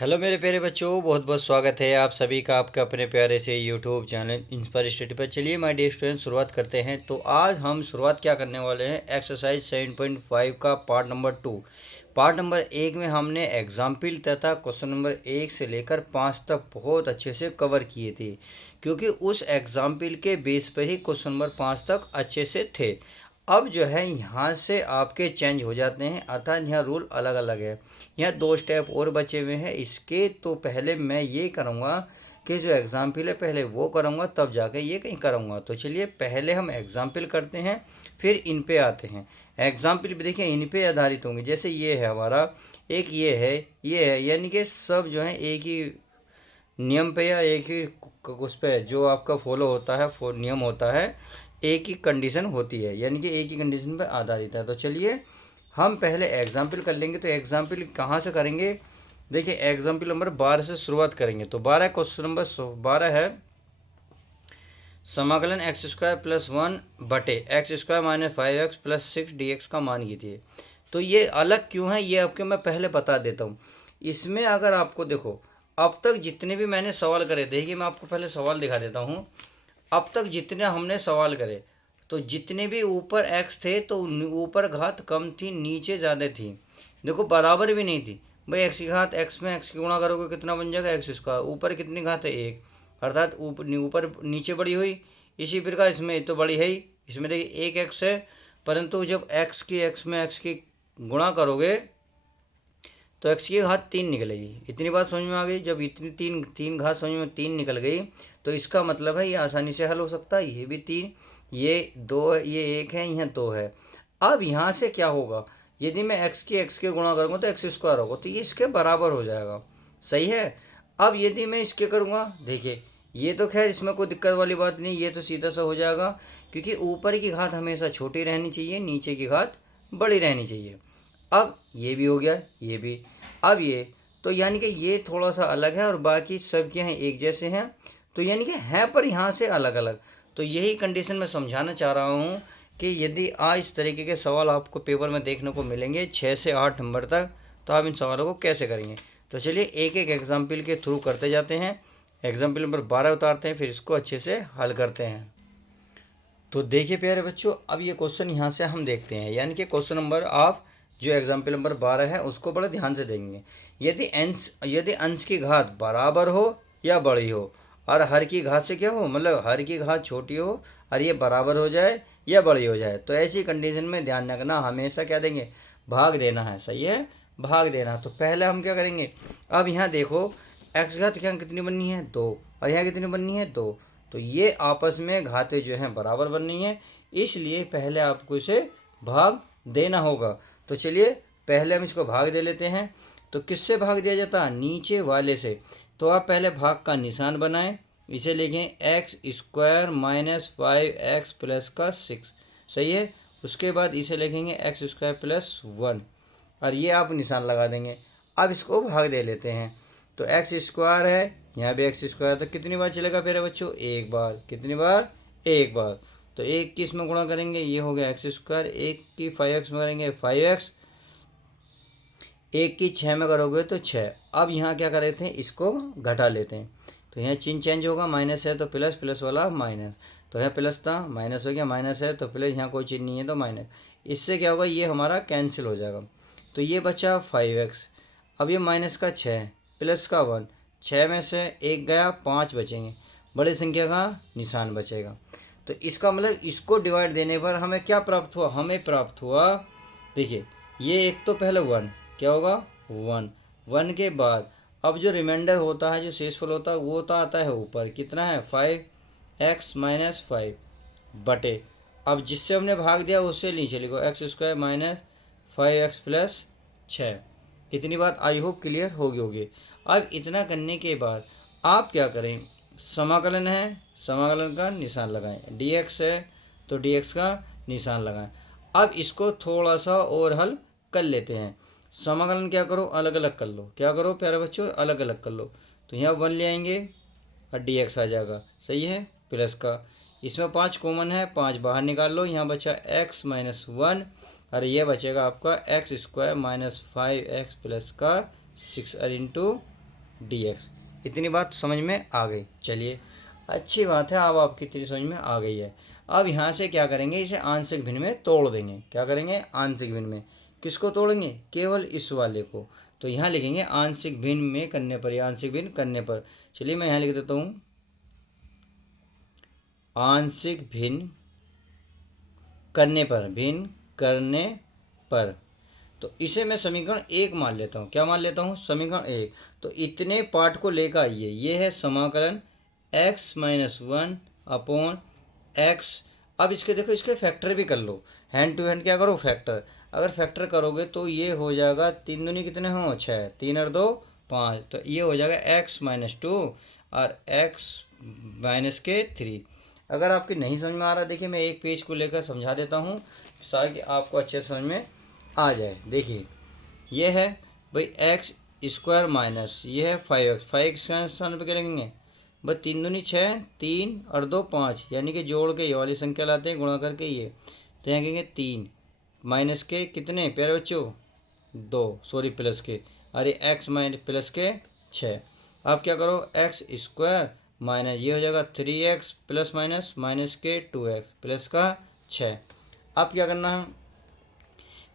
Hello मेरे प्यारे बच्चों, बहुत बहुत स्वागत है आप सभी का आपके अपने प्यारे से यूट्यूब चैनल इंस्पायर स्टडी पर। चलिए माय डियर स्टूडेंट, शुरुआत करते हैं। तो आज हम शुरुआत क्या करने वाले हैं, एक्सरसाइज 7.5 का पार्ट नंबर 2। पार्ट नंबर 1 में हमने एग्जाम्पल तथा क्वेश्चन नंबर 1 से लेकर 5 तक बहुत अच्छे से कवर किए थे, क्योंकि उस एग्जाम्पल के बेस पर ही क्वेश्चन नंबर 5 तक अच्छे से थे। अब जो है यहाँ से आपके चेंज हो जाते हैं, अर्थात यहाँ रूल अलग अलग है। यहाँ 2 स्टेप और बचे हुए हैं इसके। तो पहले मैं ये करूँगा कि जो एग्ज़ाम्पल है पहले वो करूँगा, तब जाके ये कहीं करूँगा। तो चलिए पहले हम एग्ज़ाम्पल करते हैं, फिर इन पे आते हैं। एग्ज़ाम्पल भी देखिए इन पे आधारित होंगे। जैसे ये है हमारा, एक ये है, यानी कि सब जो है एक ही नियम पे या एक ही उस पे जो आपका फॉलो होता है, नियम होता है, एक ही कंडीशन होती है, यानी कि एक ही कंडीशन पर आधारित है। तो चलिए हम पहले एग्जाम्पल कर लेंगे। तो एग्जाम्पल कहाँ से करेंगे, देखिए एग्जाम्पल नंबर 12 से शुरुआत करेंगे। तो 12 क्वेश्चन नंबर 12 है, समाकलन एक्स स्क्वायर प्लस 1 बटे x square minus 5x plus 6 dx का मान कीजिए। तो ये अलग क्यों है, ये आपके मैं पहले बता देता हूँ। इसमें अगर आपको देखो, अब तक जितने भी मैंने सवाल करे, देखिए मैं आपको पहले सवाल दिखा देता हूँ। अब तक जितने हमने सवाल करे, तो जितने भी ऊपर एक्स थे तो ऊपर घात कम थी, नीचे ज़्यादा थी। देखो बराबर भी नहीं थी भाई। एक्स की घात एक्स में एक्स की गुणा करोगे कितना बन जाएगा, एक्स स्क्वायर। ऊपर कितनी घात है, एक, अर्थात ऊपर नीचे बड़ी हुई। इसी प्रकार इसमें तो बड़ी है ही, इसमें देखिए एक एक्स है, परंतु जब एक्स में एक्स की गुणा करोगे तो एक्स की घात 3 निकलेगी। इतनी बात समझ में आ गई। जब इतनी तीन घात समझ में 3 निकल गई, तो इसका मतलब है ये आसानी से हल हो सकता है। ये भी 3, ये 2, ये 1 है, यहाँ 2 है। अब यहाँ से क्या होगा, यदि मैं एक्स के गुणा करूँगा तो एक्स स्क्वायर होगा, तो ये इसके बराबर हो जाएगा। सही है। अब यदि मैं इसके करूँगा, देखिए ये तो खैर इसमें कोई दिक्कत वाली बात नहीं, ये तो सीधा सा हो जाएगा, क्योंकि ऊपर की घात हमेशा छोटी रहनी चाहिए, नीचे की घात बड़ी रहनी चाहिए। अब ये भी हो गया, ये भी। अब ये तो यानी कि ये थोड़ा सा अलग है और बाकी सब के हैं एक जैसे हैं, तो यानी कि हैं पर यहाँ से अलग अलग। तो यही कंडीशन मैं समझाना चाह रहा हूँ कि यदि आज इस तरीके के सवाल आपको पेपर में देखने को मिलेंगे 6 से 8 नंबर तक, तो आप इन सवालों को कैसे करेंगे। तो चलिए एक एक एग्जाम्पल के थ्रू करते जाते हैं। एग्जाम्पल नंबर 12 उतारते हैं, फिर इसको अच्छे से हल करते हैं। तो देखिए प्यारे बच्चों, अब ये क्वेश्चन यहाँ से हम देखते हैं, यानी कि क्वेश्चन नंबर आप जो एग्जाम्पल नंबर 12 है उसको बड़े ध्यान से देंगे। यदि अंश की घात बराबर हो या बड़ी हो, और हर की घात से क्या हो, मतलब हर की घात छोटी हो और ये बराबर हो जाए या बड़ी हो जाए, तो ऐसी कंडीशन में ध्यान रखना, हमेशा क्या देंगे, भाग देना है। सही है, भाग देना। तो पहले हम क्या करेंगे, अब यहाँ देखो एक्स घात क्या कितनी बननी है, 2, और यहाँ कितनी बननी है, 2। तो ये आपस में घातें जो हैं बराबर बननी है, इसलिए पहले आपको इसे भाग देना होगा। तो चलिए पहले हम इसको भाग दे लेते हैं। तो किससे भाग दिया जाता है, नीचे वाले से। तो आप पहले भाग का निशान बनाएं, इसे लिखें x square minus 5x plus का 6। सही है। उसके बाद इसे लिखेंगे एक्स स्क्वायर प्लस 1, और ये आप निशान लगा देंगे। अब इसको भाग दे लेते हैं। तो एक्स स्क्वायर है, यहाँ भी एक्स स्क्वायर, तो कितनी बार चलेगा फिर बच्चों, एक बार। कितनी बार, एक बार। तो एक की इसमें गुणा करेंगे, ये हो गया एक्स स्क्वायर। एक की 5x में करेंगे 5x, एक की 6 में करोगे तो 6। अब यहाँ क्या कर लेते हैं, इसको घटा लेते हैं। तो यहाँ चिन्ह चेंज होगा, माइनस है तो प्लस, प्लस वाला माइनस। तो यहाँ प्लस था, माइनस हो गया, माइनस है तो प्लस, यहाँ कोई चिन्ह नहीं है तो माइनस। इससे क्या होगा, ये हमारा कैंसिल हो जाएगा। तो ये बचा 5x। अब ये माइनस का 6 प्लस का 1, 6 में से 1 गया, 5 बचेंगे, बड़ी संख्या का निशान बचेगा। तो इसका मतलब इसको डिवाइड देने पर हमें क्या प्राप्त हुआ, हमें प्राप्त हुआ, देखिए ये एक तो पहले 1, क्या होगा 1, 1 के बाद अब जो रिमाइंडर होता है, जो शेषफल होता है, वो तो आता है ऊपर, कितना है 5x माइनस 5 बटे, अब जिससे हमने भाग दिया उससे नीचे लिखो x square minus 5x plus 6। इतनी बात आई होप क्लियर होगी। अब इतना करने के बाद आप क्या करें, समाकलन है, समाकलन का निशान लगाएं, dx है तो dx का निशान लगाएं। अब इसको थोड़ा सा और हल कर लेते हैं। समाकलन क्या करो, अलग अलग कर लो। क्या करो प्यारे बच्चों, अलग अलग कर लो। तो यहाँ 1 ले आएंगे और dx आ जाएगा। सही है, प्लस का, इसमें 5 कॉमन है, 5 बाहर निकाल लो, यहाँ बचा x माइनस 1, और यह बचेगा आपका x square minus 5x plus का 6 और इंटू dx। इतनी बात समझ में आ गई। चलिए अच्छी बात है, अब आपकी इतनी समझ में आ गई है। अब यहाँ से क्या करेंगे, इसे आंशिक भिन्न में तोड़ देंगे। क्या करेंगे, आंशिक भिन्न में। किसको तोड़ेंगे, केवल इस वाले को। तो यहाँ लिखेंगे आंशिक भिन्न में करने पर या आंशिक भिन्न करने पर। चलिए मैं यहाँ लिख देता हूँ आंशिक भिन्न करने पर, भिन्न करने पर। तो इसे मैं समीकरण 1 मान लेता हूँ। क्या मान लेता हूँ, समीकरण 1। तो इतने पार्ट को लेकर आइए, ये है समाकलन x-1 अपॉन x। अब इसके देखो, इसके फैक्टर भी कर लो, हैंड टू हैंड क्या करो, फैक्टर। अगर फैक्टर करोगे तो ये हो जाएगा 3 दूनी कितने हो 6, 3 और 2 5। तो ये हो जाएगा x-2 और x-3। अगर आपके नहीं समझ में आ रहा, देखिए मैं एक पेज को लेकर समझा देता हूँ ताकि आपको अच्छे समझ में आ जाए। देखिए ये है भाई एक्स स्क्वायर माइनस ये है 5x। 5x के स्थान पर क्या लिखेंगे, बस 3 दूनी 6, 3 और 2 5, यानी कि जोड़ के ये वाली संख्या लाते हैं, गुणा करके ये। तो यहाँ कहेंगे 3 माइनस के कितने प्यारे बच्चों 2, सॉरी प्लस के, अरे x माइनस प्लस के 6। अब क्या करो, एक्स स्क्वायर माइनस ये हो जाएगा 3x प्लस माइनस माइनस के 2x प्लस का 6। अब क्या करना है,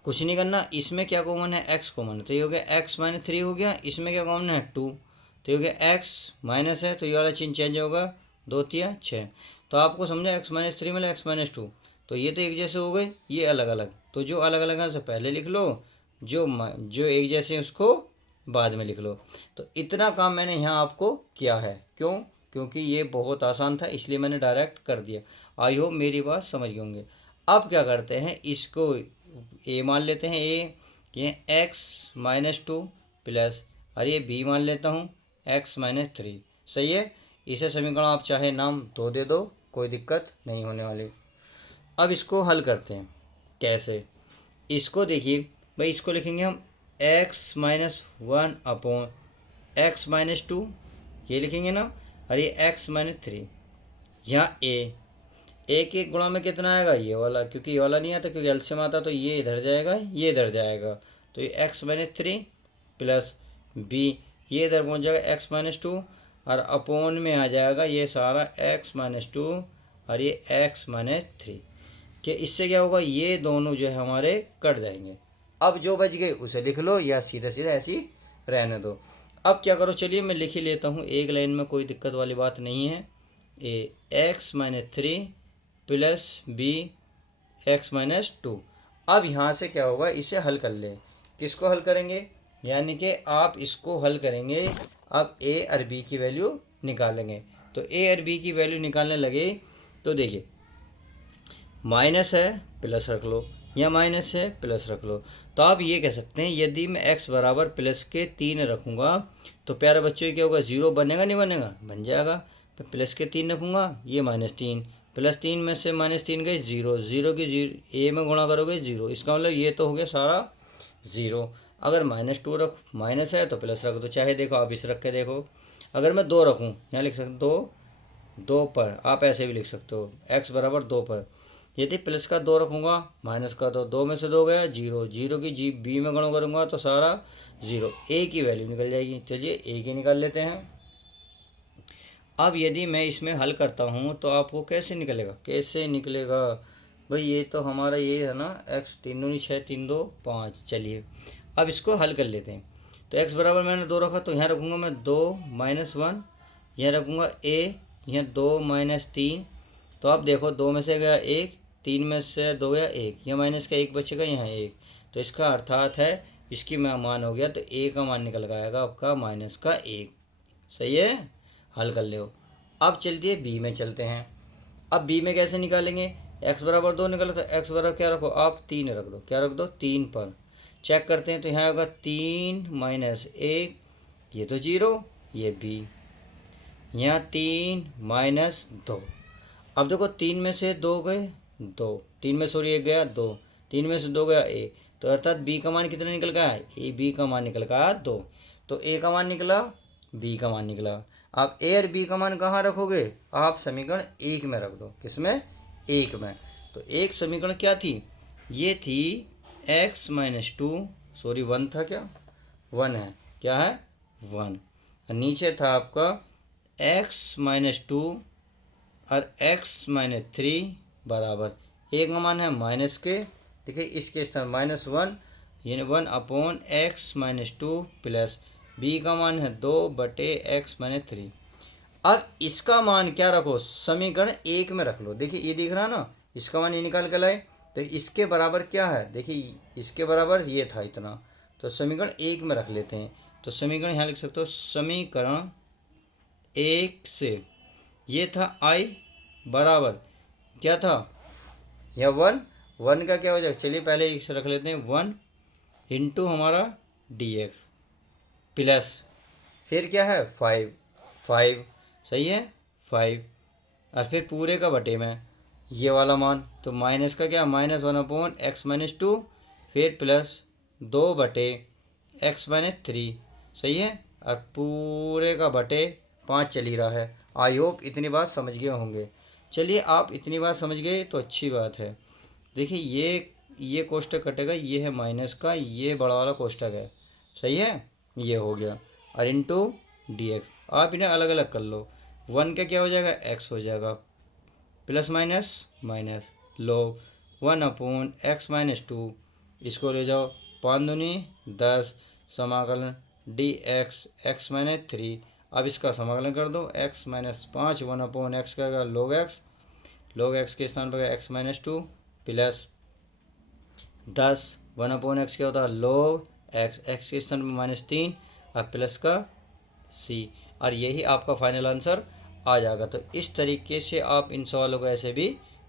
कुछ नहीं करना, इसमें क्या कॉमन है, x कॉमन है, तो ये हो गया x-3 हो गया। इसमें क्या कॉमन है 2, तो ये हो गया x माइनस है, तो ये वाला चिन्ह चेंज होगा, 2 3 6। तो आपको समझा x-3 मतलब x-2। तो ये तो एक जैसे हो गए, ये अलग अलग। तो जो अलग अलग है उसे पहले लिख लो, जो एक जैसे हैं उसको बाद में लिख लो। तो इतना काम मैंने यहाँ आपको किया है। क्यों, क्योंकि ये बहुत आसान था इसलिए मैंने डायरेक्ट कर दिया। आई होप मेरी बात समझ गए होंगे। अब क्या करते हैं, इसको ए मान लेते हैं, ये x-2 प्लस, और ये बी मान लेता हूँ x-3। सही है। इसे समीकरण आप चाहे नाम 2 दे दो, कोई दिक्कत नहीं होने वाली। अब इसको हल करते हैं, कैसे, इसको देखिए भाई, इसको लिखेंगे हम x-1 अपॉन x-2, ये लिखेंगे ना, और ये x-3। यहाँ ए के गुणा में कितना आएगा, ये वाला, क्योंकि ये वाला नहीं आता, क्योंकि एलसीएम आता, तो ये इधर जाएगा, ये इधर जाएगा। तो ये x-3 प्लस बी, ये इधर पहुँच जाएगा x-2, और अपोन में आ जाएगा ये सारा x-2 और ये x-3 कि इससे क्या होगा, ये दोनों जो है हमारे कट जाएंगे। अब जो बच गए उसे लिख लो या सीधा सीधा ऐसी रहने दो। अब क्या करो, चलिए मैं लिख ही लेता हूँ एक लाइन में, कोई दिक्कत वाली बात नहीं है। x-3 plus B x-2। अब यहाँ से क्या होगा, इसे हल कर लें। किसको हल करेंगे, यानी कि आप इसको हल करेंगे। अब ए और बी की वैल्यू निकालेंगे। तो ए और बी की वैल्यू निकालने लगे तो देखिए, माइनस है प्लस रख लो, या माइनस है प्लस रख लो। तो आप ये कह सकते हैं, यदि मैं x बराबर प्लस के 3 रखूँगा तो प्यारे बच्चों क्या होगा, 0 बनेगा नहीं बनेगा, बन जाएगा। तो प्लस के 3 रखूँगा, ये -3, प्लस 3 में से -3 गए 0, 0 की 0 ए में गुणा करोगे 0, इसका मतलब ये तो हो गया सारा 0। अगर -2 रख, माइनस है तो प्लस रख दो, चाहे देखो आप इस रख के देखो। अगर मैं 2 रखूँ, यहाँ लिख सकते 2 पर, आप ऐसे भी लिख सकते हो x बराबर 2 पर। यदि प्लस का 2 रखूँगा, माइनस का 2, 2 में से 2 गया 0, 0 की जी बी में गुणा करूँगा तो सारा 0, ए की वैल्यू निकल जाएगी। चलिए ए की निकाल लेते हैं। अब यदि मैं इसमें हल करता हूँ तो आपको कैसे निकलेगा, कैसे निकलेगा भाई, ये तो हमारा ये है ना, x 3 दूनी 6, 3 2 5। चलिए अब इसको हल कर लेते हैं। तो x बराबर मैंने 2 रखा, तो यहाँ रखूँगा मैं 2 -1, यहाँ रखूँगा a, यहाँ 2 -3। तो आप देखो 2 में से गया 1, 3 में से 2 गया 1, यहाँ माइनस का 1 बचेगा, यहाँ 1। तो इसका अर्थात है इसकी मान हो गया, तो a का मान निकल आएगा आपका -1। सही है, हल कर लो। अब चलते बी में चलते हैं। अब बी में कैसे निकालेंगे, x बराबर 2 निकालो, तो x बराबर क्या रखो आप 3 रख दो, क्या रख दो 3 पर। चेक करते हैं तो यहाँ होगा 3 -1, ये तो 0, ये बी, यहाँ 3 -2। अब देखो 3 में से 2 गए 2, 3 में सॉरी 1 गया 2, 3 में से 2 गया a, तो अर्थात b का मान कितना निकल गया, ए बी का मान निकल गया 2। तो a का मान निकला, b का मान निकला। आप a और b का मान कहाँ रखोगे, आप समीकरण 1 में रख दो। किसमें, 1 में। तो एक समीकरण क्या थी, ये थी x-2, सॉरी 1 था क्या, 1 है, क्या है 1। नीचे था आपका x-2 और x-3 बराबर, एक का मान है माइनस के, देखिए इसके स्थान -1 यानी 1/x-2 प्लस b का मान है 2/x-3। अब इसका मान क्या रखो, समीकरण 1 में रख लो। देखिए ये दिख रहा ना, इसका मान ये निकाल कर लाए, तो इसके बराबर क्या है, देखिए इसके बराबर ये था इतना, तो समीकरण 1 में रख लेते हैं। तो समीकरण यहाँ लिख सकते हो, समीकरण 1 से ये था i बराबर क्या था, या 1 का क्या हो जाएगा, चलिए पहले इसे रख लेते हैं, 1 इंटू हमारा dx प्लस फिर क्या है 5 सही है 5, और फिर पूरे का बटे में ये वाला मान, तो माइनस का क्या, -1/x-2 फिर प्लस 2/x-3 सही है, और पूरे का बटे 5 चल ही रहा है। आई होप इतनी बात समझ गए होंगे। चलिए आप इतनी बात समझ गए तो अच्छी बात है। देखिए ये कोष्टक कटेगा, ये है माइनस का, ये बड़ा वाला कोष्टक है सही है, ये हो गया, और इंटू dx आप इन्हें अलग अलग कर लो। 1 का क्या हो जाएगा, x हो जाएगा, plus minus minus low 1/x-2, इसको ले जाओ 5 दूनी 10, समाकलन dx x-3। अब इसका समाकलन कर दो, x-5 1/x का log x के स्थान पर x-2 प्लस 10 1/x क्या होता है log x के स्थान पर -3 और प्लस का c, और यही आपका फाइनल आंसर आ जाएगा। तो इस तरीके से आप इन सवालों को ऐसे भी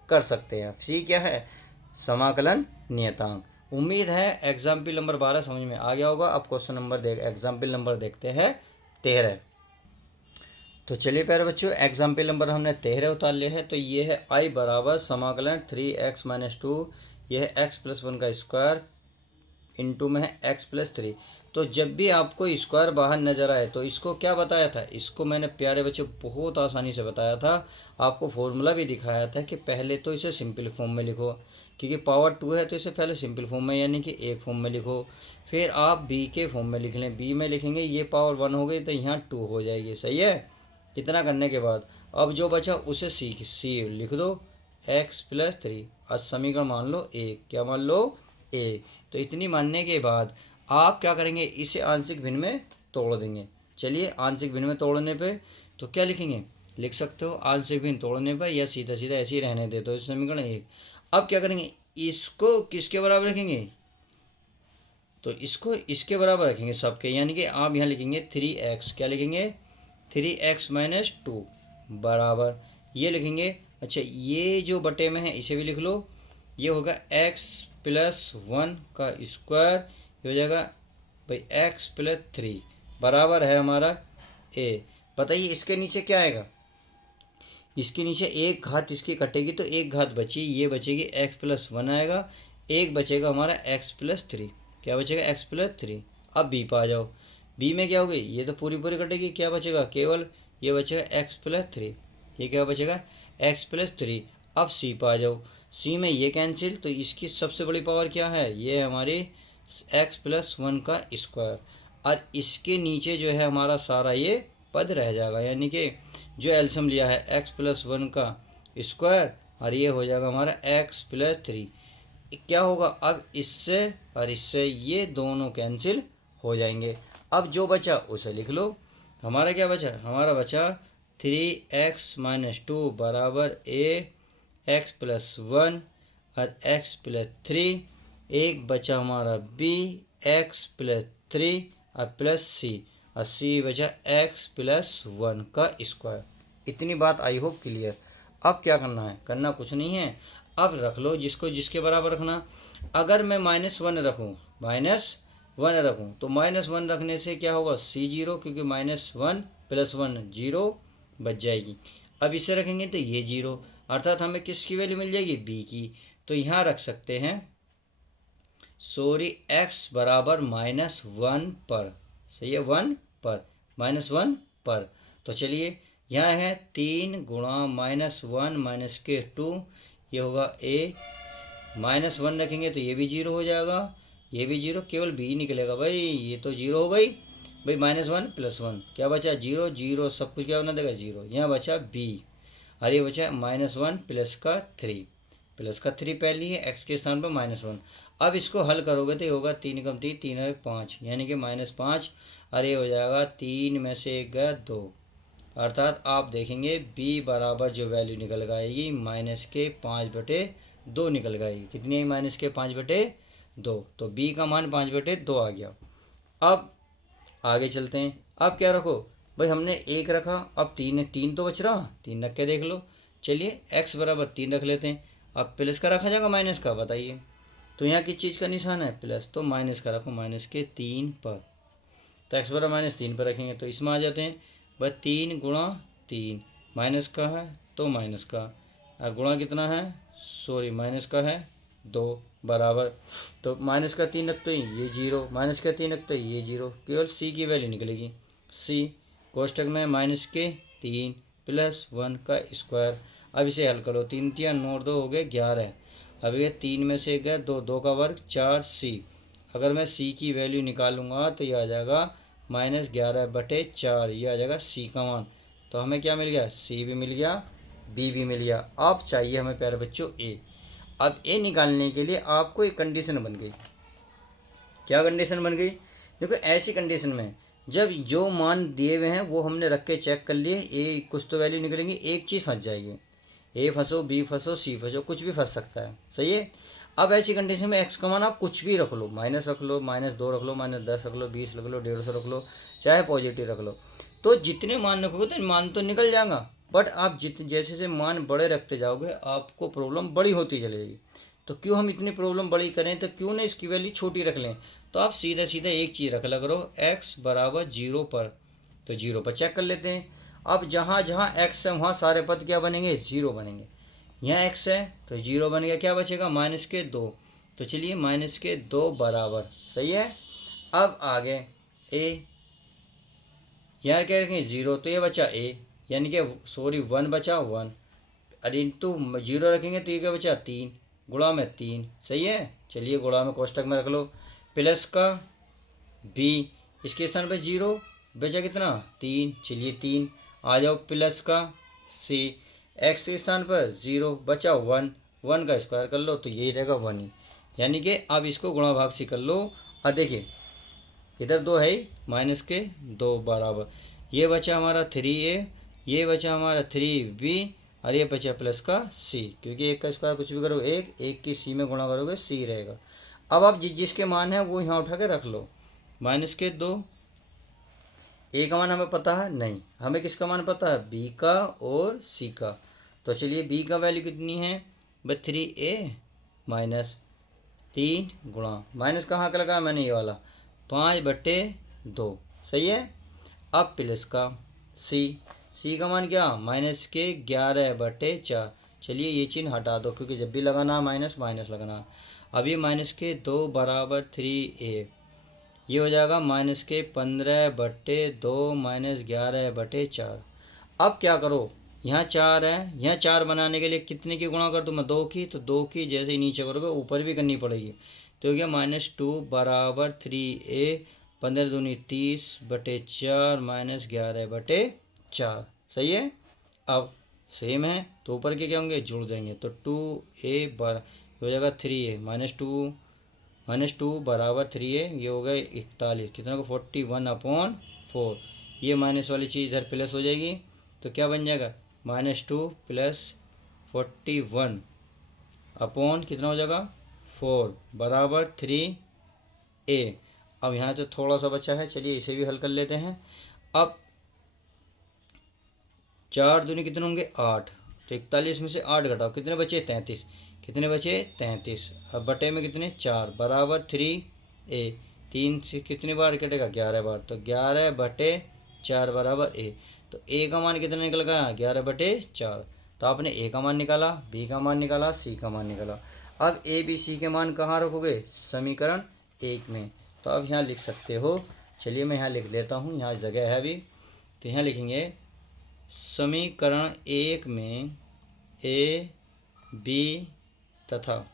कर सकते हैं। सी क्या है, समाकलन नियतांक। उम्मीद है एग्जाम्पल नंबर 12 समझ में आ गया होगा। अब क्वेश्चन नंबर एग्जाम्पल नंबर देखते हैं 13। तो चलिए प्यारे बच्चों, एग्जाम्पल नंबर हमने 13 उतार लिया है। तो ये है i बराबर समाकलन 3x-2, यह है x+1 का स्क्वायर इंटू में है x+3। तो जब भी आपको स्क्वायर बाहर नज़र आए तो इसको क्या बताया था, इसको मैंने प्यारे बच्चों बहुत आसानी से बताया था, आपको फॉर्मूला भी दिखाया था कि पहले तो इसे सिंपल फॉर्म में लिखो, क्योंकि पावर 2 है तो इसे पहले सिंपल फॉर्म में यानी कि एक फॉर्म में लिखो, फिर आप b के फॉर्म में लिख लें, b में लिखेंगे ये पावर 1 हो गई तो यहाँ 2 हो जाएगी सही है। इतना करने के बाद अब जो बचा उसे सी लिख दो x+3, और समीकरण मान लो a, क्या मान लो a। तो इतनी मानने के बाद आप क्या करेंगे, इसे आंशिक भिन्न में तोड़ देंगे। चलिए आंशिक भिन्न में तोड़ने पे तो क्या लिखेंगे, लिख सकते हो आंशिक भिन्न तोड़ने पर, या सीधा सीधा ऐसे ही रहने दे तो समीकरण 1। अब क्या करेंगे, इसको किसके बराबर रखेंगे, तो इसको इसके बराबर रखेंगे सबके, यानी कि आप यहाँ लिखेंगे 3x, क्या लिखेंगे 3x-2 बराबर ये लिखेंगे। अच्छा ये जो बटे में है इसे भी लिख लो, ये होगा x+1 का स्क्वायर, ये हो जाएगा भाई x+3 बराबर है हमारा a। बताइए इसके नीचे क्या आएगा, इसके नीचे एक घात इसकी कटेगी तो एक घात बची, ये बचेगी x+1 आएगा, एक बचेगा हमारा x+3, क्या बचेगा x+3। अब b पर आ जाओ, b में क्या होगी, ये तो पूरी पूरी कटेगी, क्या बचेगा केवल ये बचेगा x+3, ये क्या बचेगा x+3। अब c पर आ जाओ, c में ये कैंसिल, तो इसकी सबसे बड़ी पावर क्या है, ये है हमारी x+1 का स्क्वायर, और इसके नीचे जो है हमारा सारा ये पद रह जाएगा, यानी कि जो एल्सियम लिया है x+1 का स्क्वायर, और ये हो जाएगा हमारा x+3। क्या होगा, अब इससे और इससे ये दोनों कैंसिल हो जाएंगे। अब जो बचा उसे लिख लो, हमारा क्या बचा, हमारा बचा 3x-2 बराबर x+1 और x+3, एक बचा हमारा b x+3 और प्लस c, और c बचा x+1 का स्क्वायर। इतनी बात आई होप क्लियर। अब क्या करना है, करना कुछ नहीं है, अब रख लो जिसको जिसके बराबर रखना। अगर मैं -1 रखूँ, -1 रखूँ तो -1 रखने से क्या होगा c0, क्योंकि -1 + 1 0 बच जाएगी। अब इसे रखेंगे तो ये 0, अर्थात हमें किसकी वैल्यू मिल जाएगी, b की। तो यहाँ रख सकते हैं x बराबर -1 पर, सही है 1 पर, -1 पर। तो चलिए यहाँ है 3 गुणा -1 - 2, ये होगा a, -1 रखेंगे तो ये भी 0 हो जाएगा, ये भी 0, केवल b निकलेगा भाई, ये तो 0 हो गई, भाई -1 + 1 क्या बचा 0, 0 सब कुछ क्या बना देगा 0। यहाँ बचा b और ये बचा -1 +3 पहली है x के स्थान पर -1। अब इसको हल करोगे तो ये होगा 3 कम 3 3 और 5 यानी कि -5 और ये हो जाएगा 3 में से 1 गया 2। अर्थात आप देखेंगे b बराबर जो वैल्यू निकल आएगी -5/2 निकल आएगी। कितनी है -5/2। तो b का मान 5/2 आ गया। अब आगे चलते हैं। अब क्या रखो भाई, हमने 1 रखा, अब 3 है, 3 तो बच रहा, 3 रख के देख लो। चलिए x बराबर 3 रख लेते हैं। अब प्लस का रखा जाएगा माइनस का, बताइए। तो यहाँ किस चीज़ का निशान है प्लस, तो माइनस का रखो -3 पर। तो x बराबर -3 पर रखेंगे तो इसमें आ जाते हैं भाई 3 गुणा 3 माइनस का है तो माइनस का, और गुणा कितना है माइनस का है 2 बराबर। तो -3 रख तो ये 0, -3 रख तो ये 0, केवल c की वैल्यू निकलेगी c। कोष्टक में -3 + 1 का स्क्वायर। अब इसे हल करो, 3 3 9 2 हो गए 11। अब ये 3 में से गया 2, 2 का वर्ग 4c। अगर मैं c की वैल्यू निकालूंगा तो ये आ जाएगा -11/4, ये आ जाएगा c का मान। तो हमें क्या मिल गया, c भी मिल गया b भी मिल गया। अब चाहिए हमें प्यारे बच्चों a। अब a निकालने के लिए आपको एक कंडीशन बन गई। क्या कंडीशन बन गई, देखो ऐसी कंडीशन में जब जो मान दिए हुए हैं वो हमने रख के चेक कर लिए, ए कुछ तो वैल्यू निकलेंगी, एक चीज़ फंस जाएगी, ए फंसो बी फंसो सी फंसो, कुछ भी फंस सकता है, सही है। अब ऐसी कंडीशन में एक्स का मान आप कुछ भी रख लो, माइनस रख लो, -2 रख लो, -10 रख लो, 20 रख लो, 150 रख लो, चाहे पॉजिटिव रख लो। तो जितने मान रखोगे तो मान तो निकल जाएगा, बट आप जैसे जैसे मान बड़े रखते जाओगे आपको प्रॉब्लम बड़ी होती चलेगी। तो क्यों हम इतनी प्रॉब्लम बड़ी करें, तो क्यों ना इसकी वैल्यू छोटी रख लें। तो आप सीधा सीधा एक चीज़ रख ला करो, x बराबर 0 पर। तो 0 पर चेक कर लेते हैं। अब जहाँ जहाँ x है वहाँ सारे पद क्या बनेंगे 0 बनेंगे। यहाँ x है तो 0 बन गया, क्या बचेगा -2। तो चलिए -2 बराबर, सही है। अब आगे a, यहाँ क्या रखेंगे 0, तो ये बचा a, यानी कि 1 बचा 1। अरे इंटू 0 रखेंगे तो ये क्या बचा 3, गुणा में 3, सही है। चलिए गुणा में कोष्टक में रख लो, प्लस का b, इसके स्थान पर 0 बचा कितना 3, चलिए 3। आ जाओ प्लस का c, x के स्थान पर 0 बचा 1, 1 का स्क्वायर कर लो तो यही रहेगा 1 ही। यानी कि अब इसको गुणा भाग से कर लो। और देखिए इधर 2 है ही, -2 बराबर, ये बचा हमारा 3a, ये बचा हमारा 3b, और ये बचा प्लस का c, क्योंकि एक का स्क्वायर कुछ भी करो एक की c में गुणा करोगे c रहेगा। अब आप जिसके मान है वो यहाँ उठा के रख लो, -2, a का मान हमें पता है नहीं, हमें किसका मान पता है b का और c का। तो चलिए b का वैल्यू कितनी है भाई 3a -3 गुणा, माइनस कहाँ का लगा मैंने, ये वाला 5/2, सही है। अब प्लस का c का मान क्या -11/4। चलिए ये चिन्ह हटा दो, क्योंकि जब भी लगाना माइनस माइनस लगाना। अब ये -2 बराबर 3a, ये हो जाएगा -15/2 -11/4। अब क्या करो, यहाँ 4 है, यहाँ 4 बनाने के लिए कितने की गुणा कर दूँ मैं 2 की, तो 2 की जैसे ही नीचे करोगे ऊपर भी करनी पड़ेगी। तो हो गया -2 बराबर 3a, 15 दूनी 30/4 -11/4, सही है। अब सेम है तो ऊपर के क्या होंगे जुड़ देंगे, तो 2a बर हो जाएगा 3a -2 बराबर 3a, ये हो गए 41, कितना को 41/4। ये माइनस वाली चीज़ इधर प्लस हो जाएगी, तो क्या बन जाएगा -2 + 41 अपॉन कितना हो जाएगा 4 बराबर 3a। अब यहाँ तो थोड़ा सा बचा है, चलिए इसे भी हल कर लेते हैं। अब 4 दूनी कितने होंगे 8, तो 41 में से 8 घटाओ, कितने बचे 33, कितने बचे 33। अब बटे में कितने 4 बराबर 3a, 3 से कितनी बार कटेगा 11 बार, तो 11/4 बराबर a। तो a का मान कितना निकल गया 11/4। तो आपने a का मान निकाला, b का मान निकाला, c का मान निकाला। अब a b c के मान कहाँ रखोगे समीकरण 1 में, तो अब यहाँ लिख सकते हो। चलिए मैं यहाँ लिख लेता हूँ, यहाँ जगह है अभी, तो यहाँ लिखेंगे समीकरण 1 में a b तथा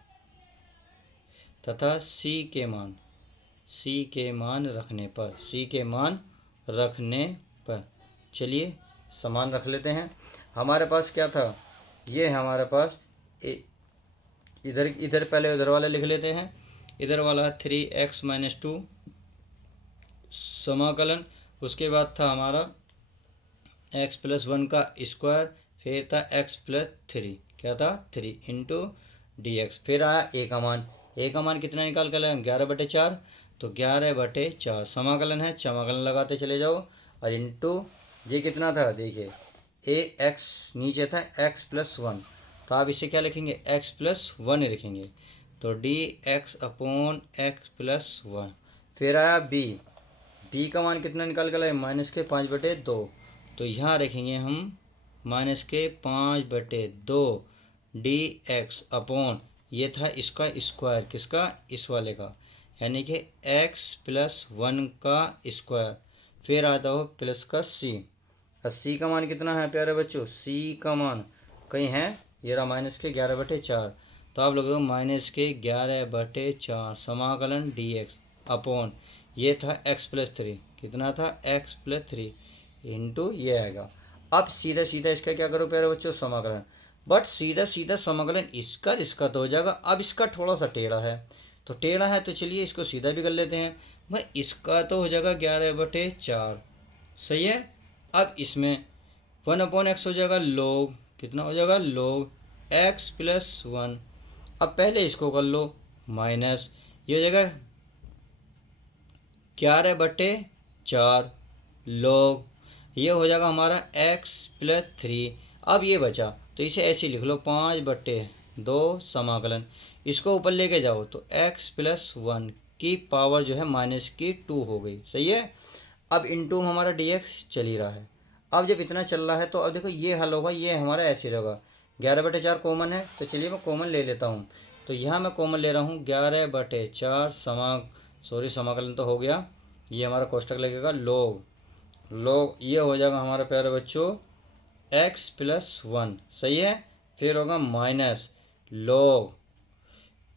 c के मान रखने पर, c के मान रखने पर। चलिए समान रख लेते हैं। हमारे पास क्या था, ये है हमारे पास इधर इधर पहले उधर वाला लिख लेते हैं। इधर वाला है 3x-2 समाकलन, उसके बाद था हमारा x+1 का स्क्वायर, फिर था x+3, क्या था 3 इंटू dx, फिर आया ए का मान कितना निकाल कर लाए 11/4, तो 11/4 समाकलन है, समाकलन लगाते चले जाओ और इंटू ये कितना था देखिए ए एक्स नीचे था x+1, तो आप इसे क्या लिखेंगे x+1 लिखेंगे, तो dx/x+1। फिर आया बी का मान कितना निकाल कर लाए -5/2, तो यहाँ रखेंगे हम -5/2 dx ये था इसका स्क्वायर, किसका, इस वाले का, यानी कि x+1 का स्क्वायर। फिर आता हो प्लस का सी, और सी का मान कितना है प्यारे बच्चों, सी का मान कहीं है, ये रहा -11/4, तो आप लोगों को -11/4 समाकलन dx ये था x+3, कितना था x+3 इंटू ये आएगा। अब सीधा सीधा इसका क्या करो प्यारे बच्चों, समाकलन, बट सीधा सीधा समाकलन इसका तो हो जाएगा। अब इसका थोड़ा सा टेढ़ा है, तो टेढ़ा है तो चलिए इसको सीधा भी कर लेते हैं भाई, इसका तो हो जाएगा 11/4, सही है। अब इसमें 1/x हो जाएगा log, कितना हो जाएगा log x+1। अब पहले इसको कर लो माइनस, ये हो जाएगा 11/4 log, ये हो जाएगा हमारा x+3। अब ये बचा तो इसे ऐसे लिख लो 5/2 समाकलन, इसको ऊपर लेके जाओ तो x+1 की पावर जो है -2 हो गई, सही है। अब इनटू हमारा dx चल ही रहा है। अब जब इतना चल रहा है तो अब देखो ये हल होगा, ये हमारा ऐसे रहेगा, 11/4 कॉमन है, तो चलिए मैं कॉमन ले लेता हूँ, तो यहाँ मैं कॉमन ले रहा हूँ 11/4 समाकलन तो हो गया, ये हमारा कोष्टक लगेगा log ये हो जाएगा हमारा प्यारे बच्चों x+1, सही है। फिर होगा माइनस log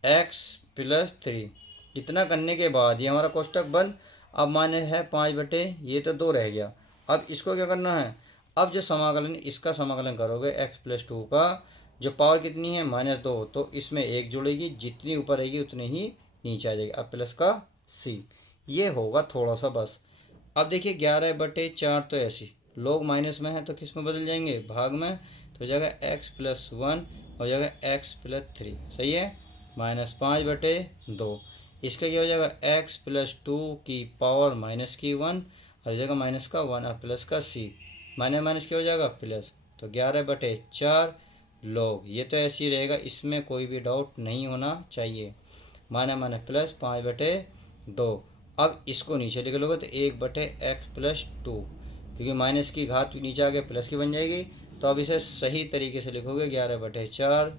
x+3, इतना करने के बाद ये हमारा कोष्टक बंद। अब माने है 5/ये तो 2 रह गया। अब इसको क्या करना है, अब जो समाकलन इसका समाकलन करोगे x+2 का, जो पावर कितनी है -2, तो इसमें 1 जुड़ेगी, जितनी ऊपर रहेगी उतनी ही नीचे आ जाएगी। अब प्लस का सी, ये होगा थोड़ा सा बस। अब देखिए 11/4 तो ऐसी लोग माइनस में है तो किस में बदल जाएंगे, भाग में, तो हो जाएगा x+1 हो जाएगा x+3, सही है, -5/2। इसका क्या हो जाएगा x+2 की पावर -1 और हो जाएगा -1 और प्लस का सी, माइनस क्या हो जाएगा प्लस, तो 11/4 लोग, ये तो ऐसे ही रहेगा, इसमें कोई भी डाउट नहीं होना चाहिए, माने प्लस 5/2। अब इसको नीचे लिख लोगे तो 1/x+2, क्योंकि माइनस की घात नीचे आ गया प्लस की बन जाएगी, तो अब इसे सही तरीके से लिखोगे 11/4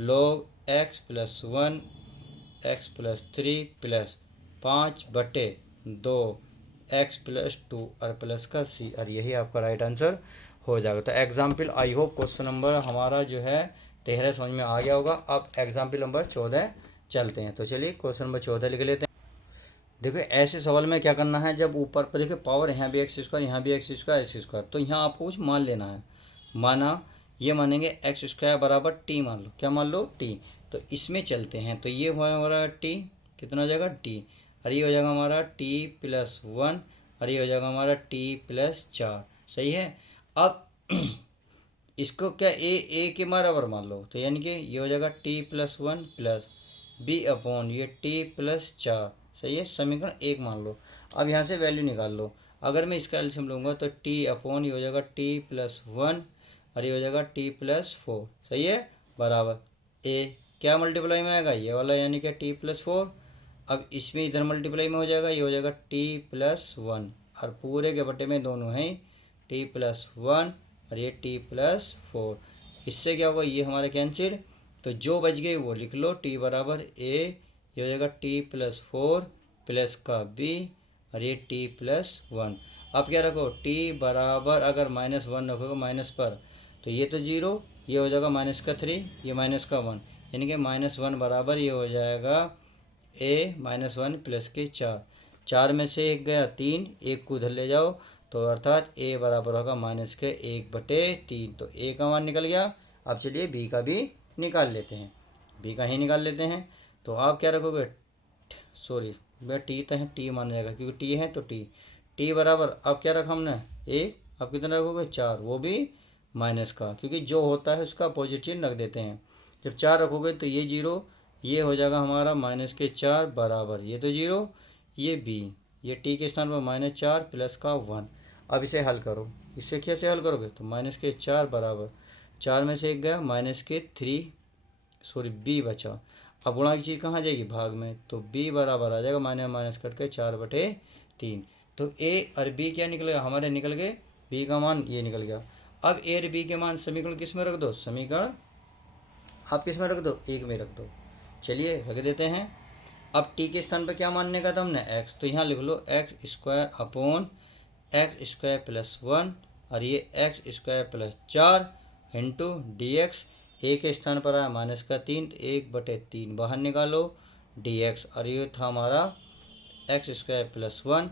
log x+1 x+3 plus 5/2 x+2 और प्लस का सी, और यही आपका राइट आंसर हो जाएगा। तो example I hope question number हमारा जो है 13 समझ में आ गया होगा। अब एग्जाम्पल नंबर 14 चलते हैं, तो चलिए क्वेश्चन नंबर 14 लिख लेते हैं। देखो ऐसे सवाल में क्या करना है, जब ऊपर पर देखिए पावर यहाँ भी x², यहाँ भी x², तो यहाँ आपको कुछ मान लेना है। माना ये मानेंगे x² बराबर t मान लो, क्या मान लो t, तो इसमें चलते हैं, तो ये हुआ हमारा t, कितना हो जाएगा t, और ये हो जाएगा हमारा t+1 और ये हो जाएगा हमारा t+4, सही है। अब इसको क्या ए के बराबर मान लो, तो यानी कि ये हो जाएगा t+1 प्लस b/, ये t+4, सही है, समीकरण 1 मान लो। अब यहाँ से वैल्यू निकाल लो, अगर मैं इसका एलसीएम लूँगा तो t/, ये हो जाएगा t+1 और ये हो जाएगा t+4, सही है, बराबर ए क्या मल्टीप्लाई में आएगा, ये वाला, यानी कि t+4। अब इसमें इधर मल्टीप्लाई में हो जाएगा, ये हो जाएगा t+1 और पूरे के बटे में दोनों हैं t+1 और ये t+4। इससे क्या होगा, ये हमारे कैंसिल, तो जो बच गए वो लिख लो, t बराबर a, ये हो जाएगा t+4 प्लस का b और ये t+1। अब क्या रखो, t बराबर अगर -1 रखोगे माइनस पर, तो ये तो 0, ये हो जाएगा -3, ये -1, यानी कि -1 बराबर ये हो जाएगा a -1 प्लस के 4। 4 में से 1 गया 3, 1 को उधर ले जाओ तो अर्थात a बराबर होगा -1/3। तो a का मान निकल गया। अब चलिए b का भी निकाल लेते हैं, b का ही निकाल लेते हैं। तो आप क्या रखोगे, सॉरी भैया टी तो है, टी मान जाएगा क्योंकि टी है तो टी बराबर अब क्या रखा हमने 1, अब कितना रखोगे 4, वो भी माइनस का, क्योंकि जो होता है उसका पॉजिटिव रख देते हैं। जब 4 रखोगे तो ये 0, ये हो जाएगा हमारा -4 बराबर ये तो 0, ये b, ये t के स्थान पर -4 प्लस का 1। अब इसे हल करो, इससे कैसे हल करोगे, तो -4 बराबर 4 में से 1 गया -3, सॉरी b बचा। अब गुणा की चीज़ कहाँ जाएगी, भाग में, तो b बराबर आ जाएगा माइनस माइनस कट के 4/3। तो a और b क्या निकलेगा, हमारे निकल गए, b का मान ये निकल गया। अब a और b के मान समीकरण किस में रख दो, समीकरण आप किस में रख दो, 1 में रख दो। चलिए रख देते हैं। अब t के स्थान पर क्या मानने का था हमने, x, तो यहाँ लिख लो x² प्लस 1 और ये x² plus 4 into dx। a के स्थान पर आया -3, तो 1/3 बाहर निकालो dx, और ये था हमारा x² प्लस 1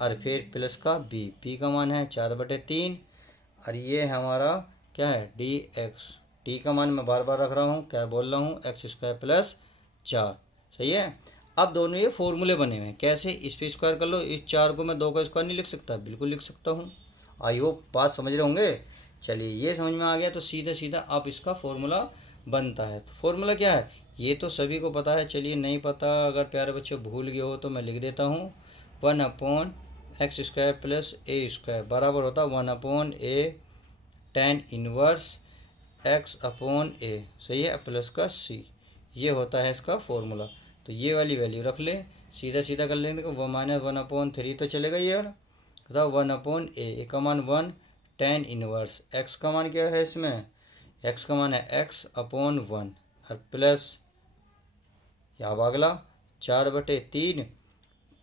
और फिर प्लस का b का मान है 4/3 और ये हमारा क्या है dx। t का मान मैं बार बार रख रहा हूँ, क्या बोल रहा हूँ, x² प्लस 4। सही है। अब दोनों ये फॉर्मूले बने हुए हैं, कैसे, इस पे स्क्वायर कर लो, इस 4 को मैं 2 का स्क्वायर नहीं लिख सकता, बिल्कुल लिख सकता हूँ। आई होप बात समझ रहे होंगे। चलिए ये समझ में आ गया तो सीधा सीधा आप इसका फॉर्मूला बनता है। तो फॉर्मूला क्या है, ये तो सभी को पता है। चलिए नहीं पता अगर प्यारे बच्चे भूल गए हो तो मैं लिख देता हूँ, 1/x² प्लस a² बराबर होता है 1/a tan इनवर्स x/a, सही है, प्लस का c, ये होता है इसका फॉर्मूला। तो ये वाली वैल्यू रख ले, सीधा सीधा कर लेंगे, वो -1/3 तो चलेगा ये वाला, बताओ 1/a का मान 1 tan इनवर्स x का मान क्या है, इसमें x का मान है x/1 और प्लस यहाँ अगला 4/3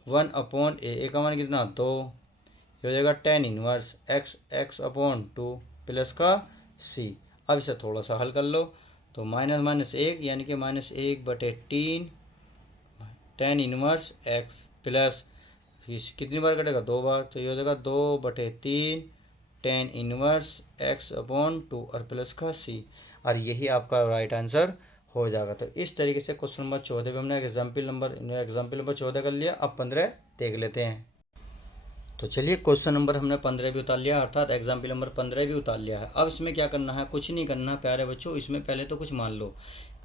1/a का मान कितना 2, ये हो जाएगा tan इनवर्स x/2 प्लस का c। अब इसे थोड़ा सा हल कर लो, तो -1 यानी कि -1/3 tan इनवर्स x प्लस कितनी बार कटेगा, 2 बार, तो ये हो जाएगा 2/3 tan इनवर्स x/2 और प्लस का c, और यही आपका राइट आंसर हो जाएगा। तो इस तरीके से क्वेश्चन नंबर 14 पे हमने एग्जाम्पल नंबर 14 कर लिया। अब 15 देख लेते हैं। तो चलिए क्वेश्चन नंबर हमने 15 भी उतार लिया, अर्थात एग्जाम्पल नंबर 15 भी उतार लिया है। अब इसमें क्या करना है, कुछ नहीं करना प्यारे बच्चों, इसमें पहले तो कुछ मान लो।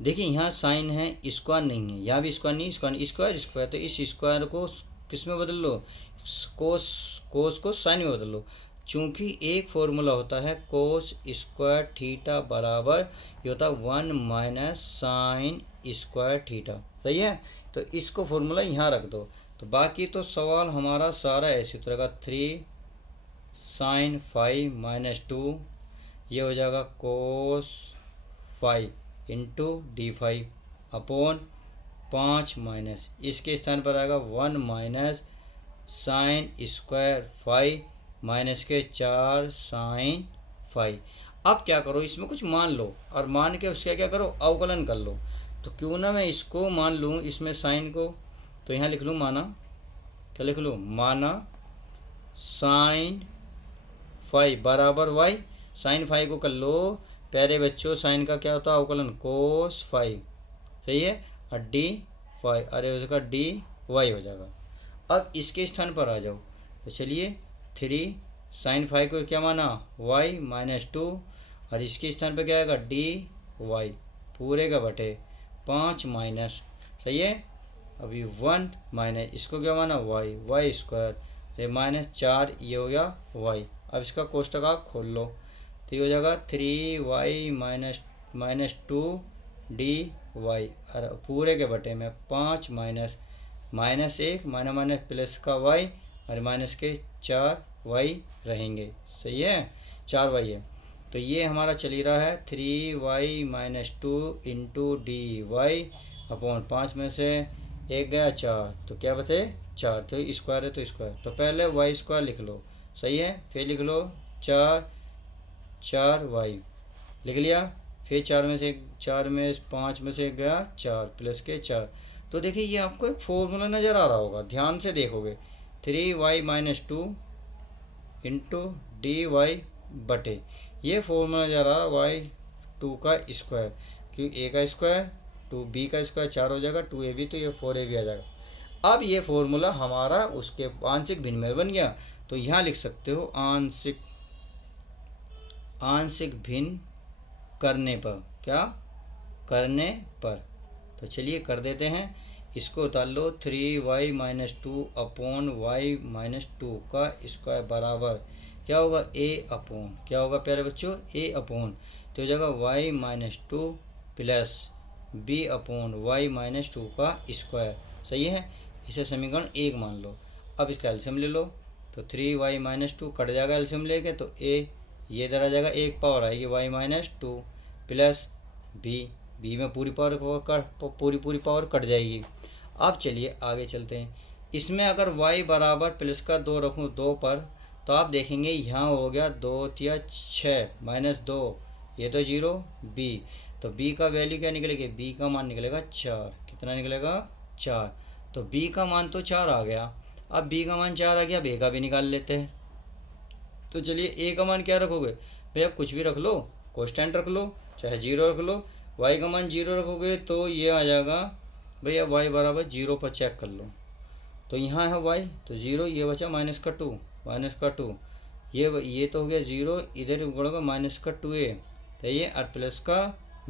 देखिए यहाँ साइन है, स्क्वायर नहीं है, यहाँ भी स्क्वायर नहीं, स्क्वायर, तो इस स्क्वायर को किस में बदल लो, कोस को साइन में बदल लो। चूँकि एक फॉर्मूला होता है कोस स्क्वायर थीटा बराबर ये होता है 1 - साइन स्क्वायर थीटा, सही है। तो इसको फॉर्मूला यहाँ रख दो। तो बाकी तो सवाल हमारा सारा ऐसे तो रहेगा 3 sin 5 - 2, ये हो जाएगा कोस 5 इंटू d5 अपॉन 5 माइनस, इसके स्थान पर आएगा 1 - साइन स्क्वायर 5 माइनस के 4 साइन 5। अब क्या करो, इसमें कुछ मान लो और मान के उसका क्या करो, अवकलन कर लो। तो क्यों ना मैं इसको मान लूँ, इसमें साइन को, तो यहाँ लिख लूँ माना, क्या लिख लूँ, माना साइन 5 बराबर y, साइन 5 को कर लो प्यारे बच्चों, साइन का क्या होता है अवकलन कोस 5, सही है, और d5, अरे उसका dy हो जाएगा। अब इसके स्थान पर आ जाओ, तो चलिए 3 साइन 5 को क्या माना y - 2 और इसके स्थान पर क्या आएगा dy पूरे का बटे 5 माइनस, सही है, अभी 1 माइनस इसको क्या माना y स्क्वायर, ये -4 ये हो गया y। अब इसका कोष्टक आप खोल लो, तो ये हो जाएगा 3y - 2 dy और पूरे के बटे में 5 माइनस -1 माइनस प्लस का y और माइनस के 4y रहेंगे, सही है, 4y है। तो ये हमारा चली रहा है 3y - 2 इंटू dy अपॉन 5 में से 1 गया 4, तो क्या बचे 4, तो स्क्वायर है तो स्क्वायर, तो पहले y स्क्वायर लिख लो, सही है, फिर लिख लो 4y लिख लिया, फिर 4 में 5 में से 1 गया 4 प्लस के 4, तो देखिए ये आपको एक फॉर्मूला नज़र आ रहा होगा, ध्यान से देखोगे, 3y-2 इंटू डी वाई बटे, ये फॉर्मूला नज़र आ रहा वाई टू का स्क्वायर, क्योंकि ए का स्क्वायर टू बी का स्क्वायर 4 हो जाएगा, 2ab तो ये 4ab आ जाएगा। अब ये फॉर्मूला हमारा उसके आंशिक भिन्न में बन गया, तो यहाँ लिख सकते हो आंशिक भिन्न करने पर, क्या करने पर। तो चलिए कर देते हैं, इसको उतार लो, 3y-2 अपॉन y-2 का स्क्वायर बराबर क्या होगा, a अपॉन, क्या होगा प्यारे बच्चों, a अपॉन, तो हो जाएगा y-2 plus b upon y-2 का स्क्वायर। सही है, इसे समीकरण 1 मान लो। अब इसका एलसीएम ले लो, तो 3y-2 कट जाएगा एलसीएम लेके, तो a ये इधर आ जाएगा, एक पावर आएगी y-2 प्लस बी में पूरी पावर कट जाएगी। अब चलिए आगे चलते हैं, इसमें अगर y बराबर प्लस का 2 रखूँ 2 पर, तो आप देखेंगे यहाँ हो गया 2 या 6 -2, ये तो 0, b, तो b का वैल्यू क्या निकलेगी, b का मान निकलेगा 4, कितना निकलेगा 4, तो b का मान तो 4 आ गया। अब b का मान 4 आ गया, अब a का भी निकाल लेते हैं। तो चलिए a का मान क्या रखोगे भाई, आप कुछ भी रख लो, कांस्टेंट रख लो, चाहे 0 रख लो, y का मान 0 रखोगे तो ये आ जाएगा भैया y बराबर 0 पर चेक कर लो, तो यहाँ है y तो 0, ये बचा -2, ये तो हो गया 0, इधर उगड़ोगे -2a, तो ये और प्लस का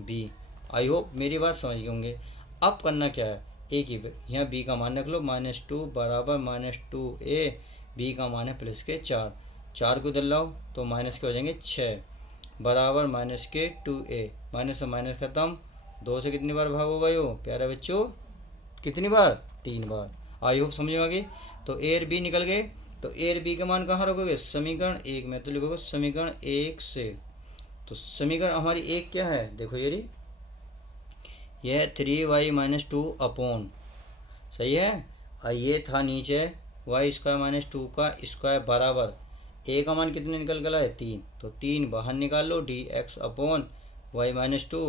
b। आई होप मेरी बात समझ गए होंगे। अब करना क्या है, एक ही यहाँ b का मान रख लो, -2 बराबर -2a, b का मान है प्लस के 4 को इधर लाओ तो माइनस के हो जाएंगे 6 बराबर -2a, माइनस से माइनस खत्म, 2 से कितनी बार भाग होगा यो प्यारे बच्चों, कितनी बार, 3 बार। आई होप समझ में आ गई। तो ए और बी निकल गए, तो ए और बी का मान कहाँ रखोगे, समीकरण 1 में, तो लिखोगे समीकरण 1 से, तो समीकरण हमारी 1 क्या है, देखो ये रही, यह 3y-2 अपॉन, सही है, और ये था नीचे y² - 2 का स्क्वायर बराबर, ए का मान कितने निकल गया है 3, तो 3 बाहर निकाल लो, dx upon y-2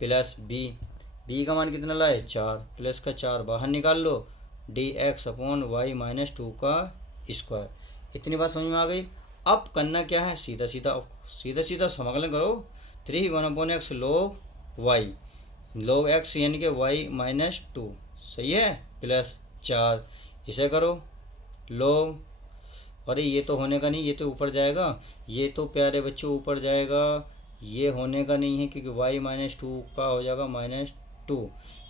plus B का मान कितना लाए 4, प्लस का 4 बाहर निकाल लो, dx अपॉन y-2 का स्क्वायर। इतनी बात समझ में आ गई। अब करना क्या है, सीधा सीधा समाकलन करो, 3(1/x log x यानी कि y-2, सही है, प्लस 4, इसे करो log, अरे ये तो होने का नहीं, ये तो ऊपर जाएगा, ये तो प्यारे बच्चों ऊपर जाएगा, ये होने का नहीं है, क्योंकि y-2 का हो जाएगा -2,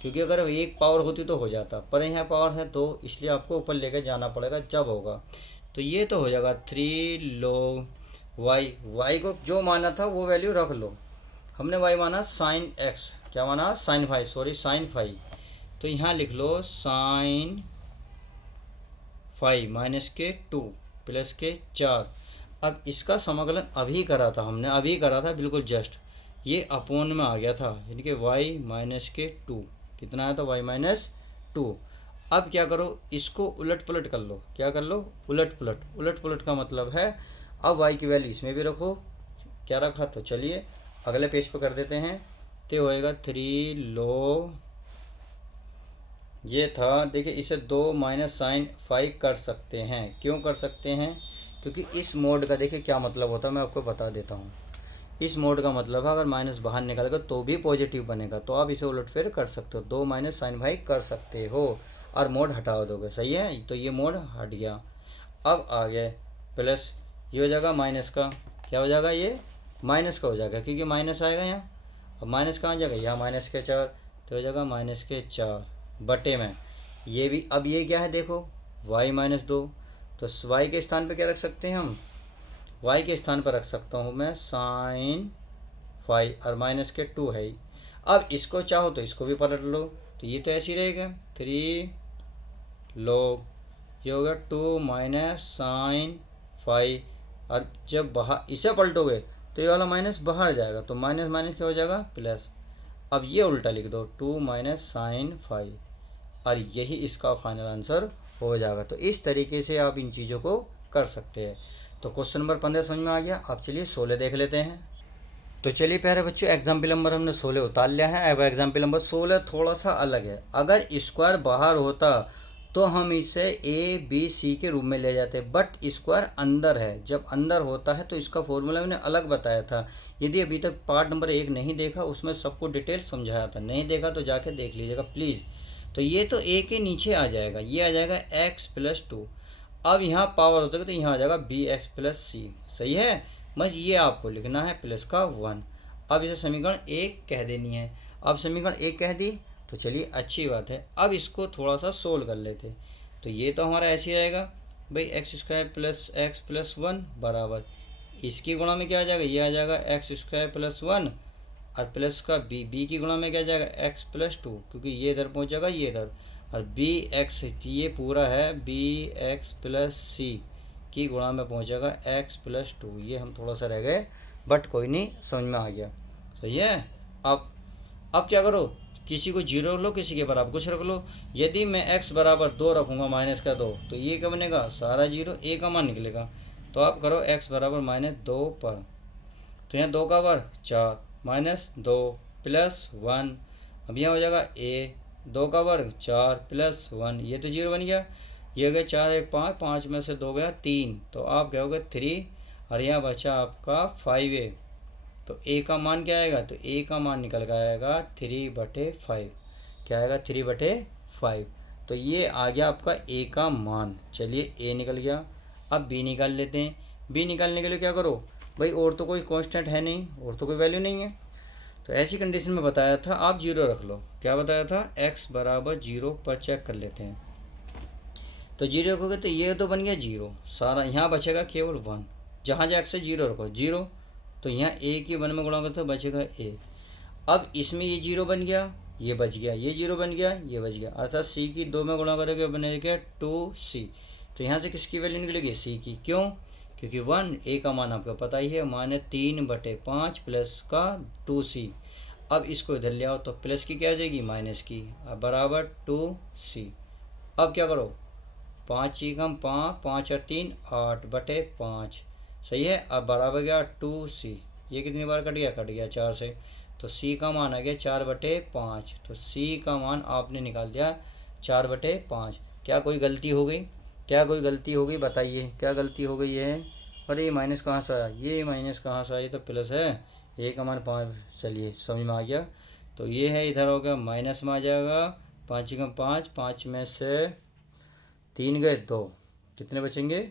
क्योंकि अगर एक पावर होती तो हो जाता, पर यहाँ पावर है तो इसलिए आपको ऊपर लेकर जाना पड़ेगा जब होगा। तो ये तो हो जाएगा 3 log y को जो माना था वो वैल्यू रख लो, हमने y माना sin x, क्या माना sin phi, तो यहाँ लिख लो sin phi -2 प्लस के 4। अब इसका समाकलन अभी करा था हमने, बिल्कुल जस्ट, ये अपोन में आ गया था, यानी कि y-2, कितना आया था y-2। अब क्या करो, इसको उलट पुलट कर लो, क्या कर लो, उलट पुलट का मतलब है अब y की वैल्यू इसमें भी रखो, क्या रखा, तो चलिए अगले पेज पर कर देते हैं, तो होएगा 3 log, ये था, देखिए इसे 2 sin phi कर सकते हैं, क्यों कर सकते हैं, क्योंकि इस मोड का देखिए क्या मतलब होता है, मैं आपको बता देता हूँ। इस मोड का मतलब है अगर माइनस बाहर निकलेगा तो भी पॉजिटिव बनेगा, तो आप इसे उलटफेर कर सकते हो, 2 sin phi कर सकते हो और मोड हटा दोगे, सही है, तो ये मोड हट गया। अब आ गया प्लस, ये हो जाएगा माइनस का, क्या हो जाएगा, ये माइनस का हो जाएगा, क्योंकि माइनस आएगा यहाँ, अब माइनस कहाँ जाएगा, यहाँ -4, तो हो जाएगा -4 बटे में, ये भी, अब ये क्या है देखो y-2, तो y के स्थान पे क्या रख सकते हैं हम, y के स्थान पर रख सकता हूँ मैं sin phi, और -2 है ही। अब इसको चाहो तो इसको भी पलट लो, तो ये तो ऐसे ही रहेगा, 3 log, ये होगा 2 sin phi, और जब बाहर इसे पलटोगे तो ये वाला माइनस बाहर जाएगा, तो माइनस क्या हो जाएगा प्लस। अब ये उल्टा लिख दो, 2 sin phi, और यही इसका फाइनल आंसर हो जाएगा। तो इस तरीके से आप इन चीज़ों को कर सकते हैं। तो क्वेश्चन नंबर 15 समझ में आ गया। आप चलिए 16 देख लेते हैं। तो चलिए प्यारे बच्चों, एग्जाम्पल नंबर हमने 16 उतार लिया है। अब एग्जाम्पल नंबर 16 थोड़ा सा अलग है। अगर स्क्वायर बाहर होता तो हम इसे ए बी सी के रूप में ले जाते, बट स्क्वायर अंदर है। जब अंदर होता है तो इसका फॉर्मूला मैंने अलग बताया था। यदि अभी तक पार्ट नंबर 1 नहीं देखा, उसमें सबको डिटेल समझाया था, नहीं देखा तो जाके देख लीजिएगा प्लीज़। तो ये तो ए के नीचे आ जाएगा, ये आ जाएगा x+2। अब यहाँ पावर होता है तो यहाँ आ जाएगा bx+c। सही है, बस ये आपको लिखना है प्लस का 1। अब इसे समीकरण 1 कह देनी है। अब समीकरण 1 कह दी तो चलिए अच्छी बात है। अब इसको थोड़ा सा सोल्व कर लेते। तो ये तो हमारा ऐसे ही आएगा भाई, x² + x+1 बराबर, इसकी गुणा में क्या आ जाएगा, ये आ जाएगा x² + 1 और प्लस का बी की गुणा में क्या आ जाएगा x+2, क्योंकि ये इधर पहुँचेगा ये इधर, और bx ये पूरा है bx+c की गुणा में पहुँचेगा x+2। ये हम थोड़ा सा रह गए, बट कोई नहीं, समझ में आ गया। सही है। अब क्या करो, किसी को 0 रख लो, किसी के बराबर कुछ रख लो। यदि मैं x बराबर 2 रखूँगा -2, तो ये क्या बनेगा, सारा 0, a का मान निकलेगा। तो आप करो x बराबर -2 पर, तो यहाँ 2 का वर्ग 4 -2 +1। अब यहाँ हो जाएगा a 2 का वर्ग 4 +1, ये तो 0 बन गया। ये हो गया 4 1 5, 5 में से 2 गया 3, तो आप क्या होगा 3, और यहाँ बचा आपका 5a। तो a का मान क्या आएगा, तो a का मान निकल कर आएगा 3/5। क्या आएगा, 3/5। तो ये आ गया आपका a का मान। चलिए a निकल गया। अब b निकाल लेते हैं। b निकालने के लिए क्या करो भाई, और तो कोई कांस्टेंट है नहीं, और तो कोई वैल्यू नहीं है। तो ऐसी कंडीशन में बताया था आप 0 रख लो। क्या बताया था, x बराबर 0 पर चेक कर लेते हैं। तो 0 रखोगे तो ये तो बन गया 0, सारा यहाँ बचेगा केवल 1। जहाँ जहाँ x से 0 रखो 0, तो यहाँ a की 1 में गुणा करते तो बचेगा a। अब इसमें ये 0 बन गया, ये बच गया, ये 0 बन गया, ये बच गया, अर्थात c की 2 में गुणा करोगे बनेगा 2c। तो यहाँ से किसकी वैल्यू निकलेगी, c की। क्यों, क्योंकि 1 a का मान आपको पता ही है, मान है 3/5 प्लस का 2c। अब इसको इधर ले आओ तो प्लस की क्या हो जाएगी, माइनस की, अब बराबर 2c। अब क्या करो, 5 × 5, 5 और 3 8/5। सही है। अब बराबर गया 2c, ये कितनी बार कट गया, कट गया 4 से। तो c का मान आ गया 4/5। तो c का मान आपने निकाल दिया 4/5। क्या कोई गलती हो गई, क्या कोई गलती हो गई, बताइए क्या गलती हो गई है। अरे ये माइनस कहाँ से आया, ये माइनस कहाँ से आया, ये तो प्लस है, a का मान 5। चलिए समझ में आ गया। तो ये है, इधर हो गया माइनस में आ जाएगा, 5 × 5, 5 में से 3 गए 2, कितने बचेंगे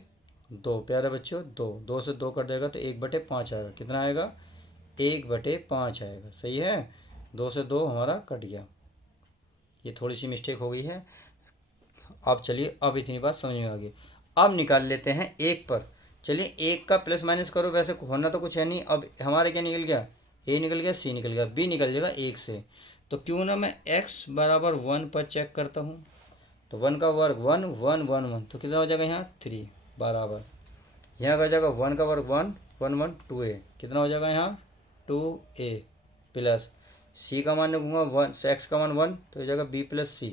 2। प्यारे बच्चों 2 से 2 कट जाएगा तो 1/5 आएगा। कितना आएगा, 1/5 आएगा। सही है, 2 से 2 हमारा कट गया। ये थोड़ी सी मिस्टेक हो गई है। अब चलिए, अब इतनी बात समझ में आ गई। अब निकाल लेते हैं 1 पर। चलिए 1 का प्लस माइनस करो, वैसे होना तो कुछ है नहीं। अब हमारे क्या निकल गया, a निकल गया, c निकल गया, b निकल जाएगा 1 से। तो क्यों ना मैं x बराबर 1 पर चेक करता हूँ। तो 1 का वर्ग 1 1 1 1, तो कितना हो जाएगा यहाँ 3 बराबर, यहाँ का हो जाएगा 1 का वर्ग 1 1 1 2a, कितना हो जाएगा यहाँ 2a प्लस c का मान रखूँगा 1, x का मान 1, तो हो जाएगा b+c,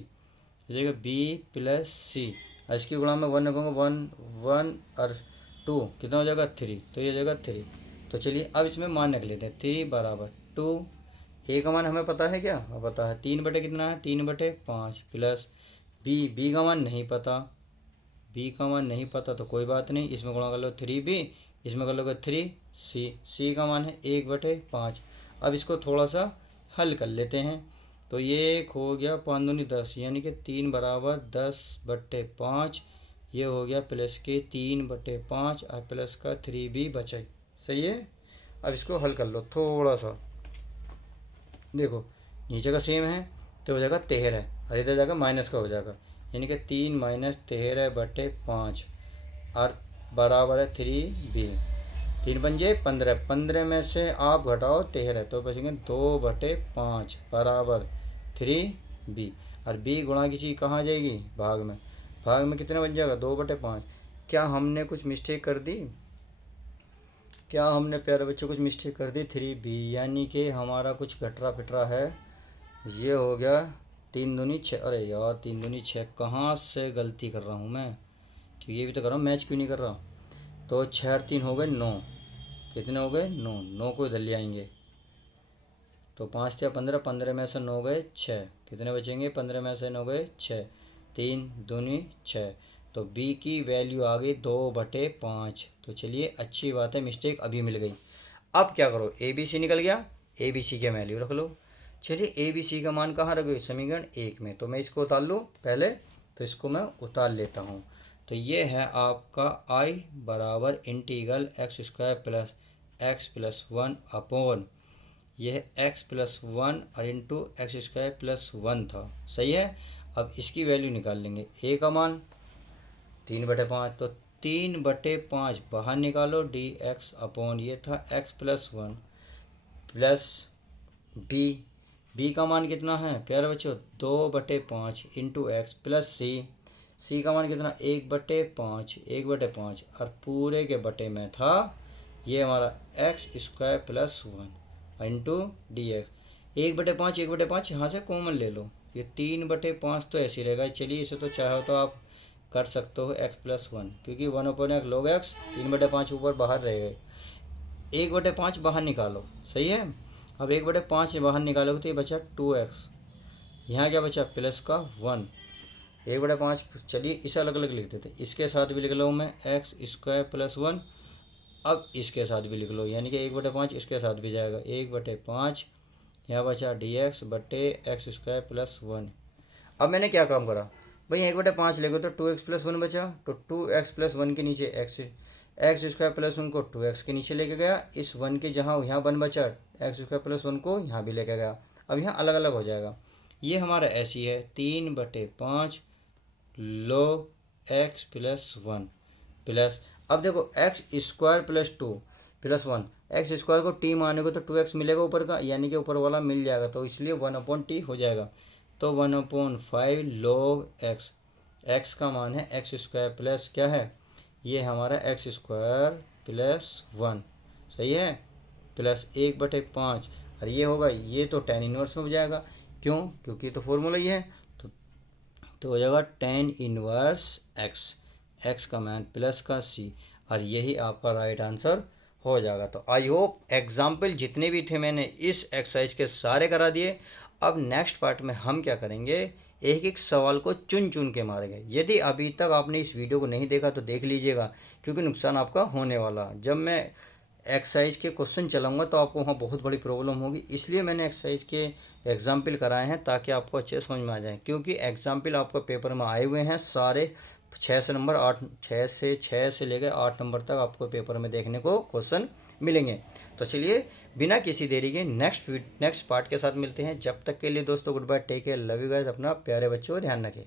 हो जाएगा b+c। और इसकी गुणा में 1 रखूँगा 1 1 और 2, कितना हो जाएगा 3, तो ये हो जाएगा 3। तो चलिए अब इसमें मान रख लेते हैं, 3 बराबर 2। a का मान हमें पता है, क्या पता है, 3 बटे कितना है, 3/5 प्लस b का मान नहीं पता, b का मान नहीं पता तो कोई बात नहीं, इसमें गुणा कर लो 3b, इसमें कर लोगे 3c का मान है 1/5। अब इसको थोड़ा सा हल कर लेते हैं। तो ये हो गया 5 दूनी 10, यानी कि 3 बराबर 10/5। ये हो गया प्लस के 3/5 और प्लस का 3b बचा। सही है। अब इसको हल कर लो थोड़ा सा, देखो नीचे का सेम है तो हो जाएगा 13, और इधर जाएगा माइनस का हो जाएगा, यानी कि 3 - 13/5 और बराबर है 3b। 3 पंजे 15, 15 में से आप घटाओ 13 तो बचेंगे 2/5 बराबर 3b। और b गुणा की चीज़ कहाँ जाएगी, भाग में, भाग में कितना बन जाएगा 2/5। क्या हमने कुछ मिस्टेक कर दी, क्या हमने प्यारे बच्चों कुछ मिस्टेक कर दी, 3b, यानी कि हमारा कुछ गटरा फिटरा है। ये हो गया 3 दूनी 6, अरे यार 3 दूनी 6, कहाँ से गलती कर रहा हूँ मैं, क्यों ये भी तो कर रहा हूँ, मैच क्यों नहीं कर रहा। तो 6 और 3 हो गए 9, कितने हो गए 9, 9 को इधर ले आएंगे तो 5 या 15, 15 में से 9 गए 6, कितने बचेंगे? 15 में से 9 गए 6, 3 दूनी 6। तो बी की वैल्यू आ गई 2/5। तो चलिए अच्छी बात है, मिस्टेक अभी मिल गई। अब क्या करो, ए बी सी निकल गया, ए बी सी के वैल्यू रख लो। चलिए ए बी सी का मान कहाँ रखो? समीकरण 1 में। तो मैं इसको उतार लूँ पहले, तो इसको मैं उतार लेता हूँ। तो ये है आपका आई बराबर integral x² plus x+1 upon ये है x+1 और इंटू x²+1 था, सही है। अब इसकी वैल्यू निकाल लेंगे, ए का मान 3/5, तो 3/5 बाहर निकालो, dx अपॉन ये था x+1 प्लस बी का मान कितना है प्यारे बच्चों? 2/5 इंटू एक्स प्लस सी का मान कितना? 1/5 और पूरे के बटे में था ये हमारा x² + 1 इंटू डी एक्स। 1/5 यहाँ से कॉमन ले लो, ये 3/5 तो ऐसे ही रहेगा। चलिए इसे तो चाहो तो आप कर सकते हो x+1, क्योंकि 1/x log x, 3/5 ऊपर बाहर रहेगा। 1/5 बाहर निकालो, सही है। अब 1/5 से बाहर निकालोगे तो ये बचा 2x, यहाँ क्या बचा? प्लस का 1। 1/5 चलिए इसे अलग अलग लिख देते, इसके साथ भी लिख लो मैं x² + 1। अब इसके साथ भी लिख लो, यानी कि 1/5 इसके साथ भी जाएगा, 1/5 यहाँ बचा dx बटे x² + 1। अब मैंने क्या काम करा भाई, 1/5 लेंगे तो 2x + 1 बचा, तो 2x + 1 के नीचे x² + 1 को 2x के नीचे लेके गया, इस 1 के जहाँ यहाँ 1 बचा, x² + 1 को यहाँ भी लेके गया। अब यहाँ अलग अलग हो जाएगा। ये हमारा ऐसी है 3/5 log x + 1 प्लस, अब देखो x² + 2 + 1, x² को t मानेगा तो 2x मिलेगा ऊपर का, यानी कि ऊपर वाला मिल जाएगा, तो इसलिए 1/t हो जाएगा। तो 1/5 log x का मान है x² प्लस क्या है? ये हमारा x² + 1, सही है, प्लस 1/5 और ये होगा, ये तो tan इनवर्स में हो जाएगा। क्यों? क्योंकि तो फॉर्मूला ये है, तो हो जाएगा tan इनवर्स x का मान प्लस का c, और यही आपका राइट आंसर हो जाएगा। तो आई होप एग्जाम्पल जितने भी थे मैंने इस एक्सरसाइज के सारे करा दिए। अब नेक्स्ट पार्ट में हम क्या करेंगे, एक एक सवाल को चुन चुन के मारेंगे। यदि अभी तक आपने इस वीडियो को नहीं देखा तो देख लीजिएगा, क्योंकि नुकसान आपका होने वाला। जब मैं एक्सरसाइज के क्वेश्चन चलाऊंगा तो आपको वहाँ बहुत बड़ी प्रॉब्लम होगी, इसलिए मैंने एक्सरसाइज के एग्जाम्पल कराए हैं ताकि आपको अच्छे समझ में आ जाए। क्योंकि एग्जाम्पल आपको पेपर में आए हुए हैं सारे 6 से नंबर 8, 6 से लेकर 8 नंबर तक आपको पेपर में देखने को क्वेश्चन मिलेंगे। तो चलिए बिना किसी देरी के नेक्स्ट पार्ट के साथ मिलते हैं। जब तक के लिए दोस्तों good bye, take care, love you guys, अपना प्यारे बच्चों ध्यान रखें।